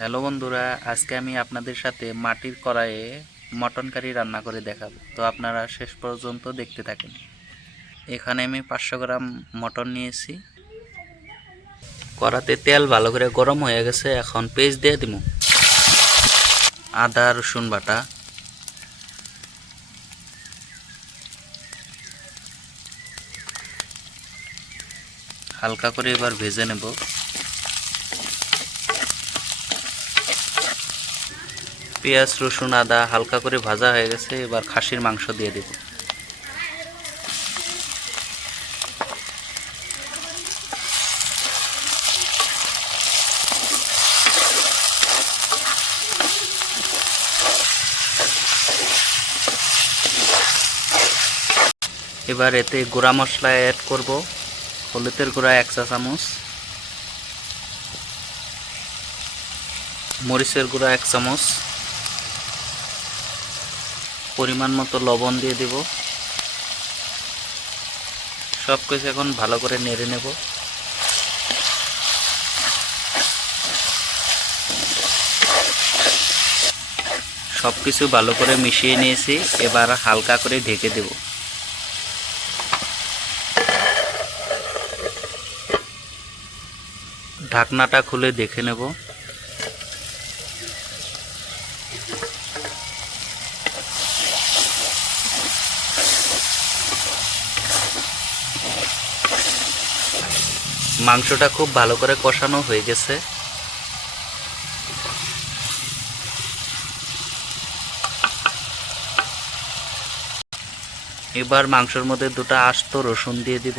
Hello বন্ধুরা, আজকে আমি আপনাদের সাথে মাটির কড়াইয়ে মটন কারি রান্না করে দেখাবো। তো আপনারা শেষ পর্যন্ত দেখতে থাকেন। এখানে আমি পাঁচশো গ্রাম মটন নিয়েছি। কড়াতে তেল ভালো করে গরম হয়ে গেছে, এখন পেস্ট দিয়ে দিব। আদা, রসুন বাটা। হালকা করে এবার ভেজে নেব। পেঁয়াজ, রসুন, আদা হালকা করে ভাজা হয়ে গেছে, এবার খাসির মাংস দিয়ে দেব। এবার এতে গুঁড়া মশলা অ্যাড করব। হলুদের গুঁড়া এক চা চামচ। মরিচের গুঁড়া এক চামচ। পরিমাণ মতো লবণ দিয়ে দেব। সব কিছু এখন ভালো করে নেড়ে নেব। সব কিছু ভালো করে মিশিয়ে নিয়েছি, এবার হালকা করে ঢেকে দেব। ঢাকনাটা খুলে দেখে নেব। মাংসটা খুব ভালো করে কষানো হয়ে গেছে। এবার মাংসর মধ্যে দুটো আস্ত রসুন দিয়ে দিব।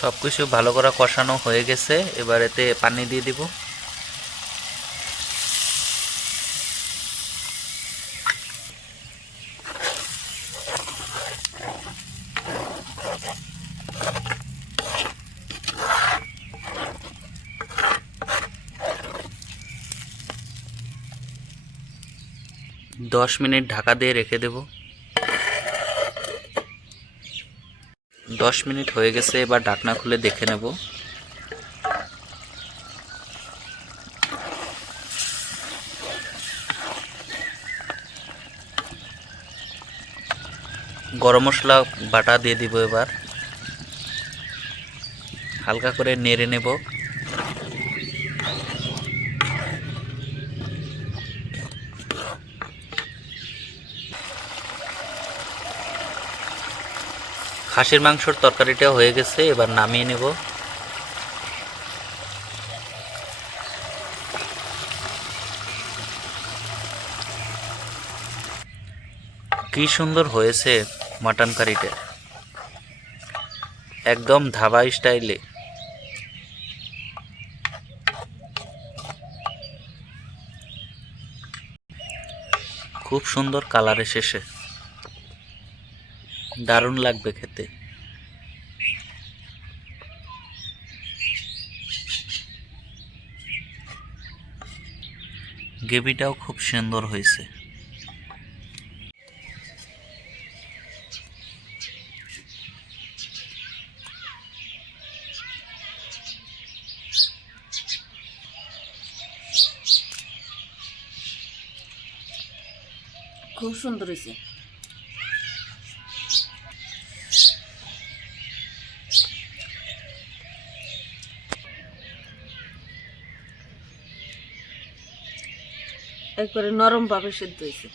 সব কিছু ভালো করে কষানো হয়ে গেছে। এবার এতে পানি দিয়ে দিব। দশ মিনিট ঢাকা দিয়ে রেখে দেব। দশ মিনিট হয়ে গেছে, এবার ঢাকনা খুলে দেখে নেব। গরম মশলা বাটা দিয়ে দিব এবার। হালকা করে নেড়ে নেব। খাসির মাংসর তরকারিটা হয়ে গেছে, এবার নামিয়ে নেব। কি সুন্দর হয়েছে মাটন কারিটা। একদম ধাবা স্টাইলে। খুব সুন্দর কালার এসেছে। দারুণ লাগবে খেতে। গ্রেভিটাও খুব সুন্দর হয়েছে। খুব সুন্দর হয়েছে। একবারে নরম সেদ্ধ হয়েছে।